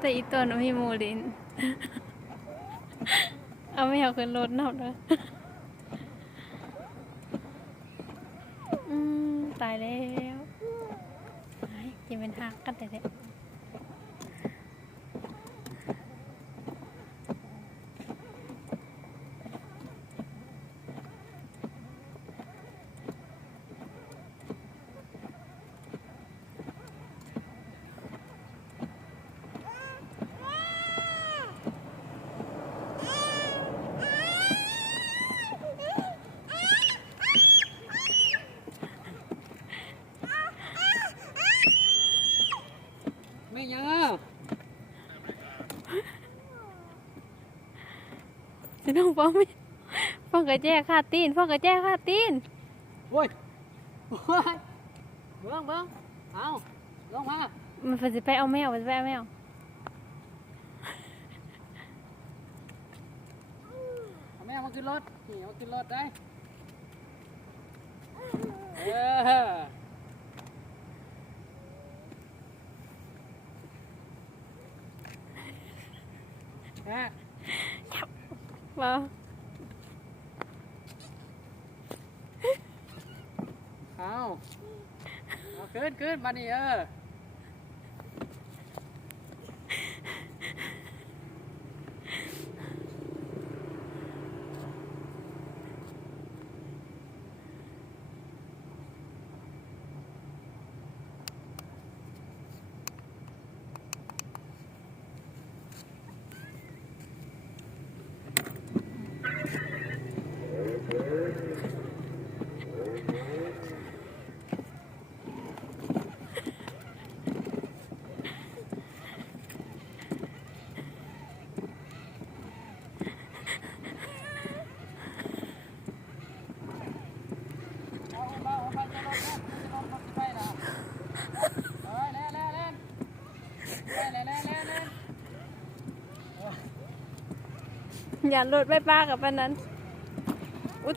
แต่อีตัวน้องพี่โมลินเอาไม่เอาขึ้นรถนอกเลยตายแล้วกินเป็นหักกันแต่เด็กไม่ยังอ่ะจะน้องฟ้องไม่ฟ้องกระแจคาตีนฟ้องกระแจคาตีนโว้ยโว้ยเบิ้งเอาลงมามันจะไปเอาแมวมันจะไปเอาแมวเอาแม่มาขึ้นรถนี่มาขึ้นรถได้ฮะมาเอาขึ้นมานี่อย่าหลุดไปป้ากับปนนั้นอุ๊ย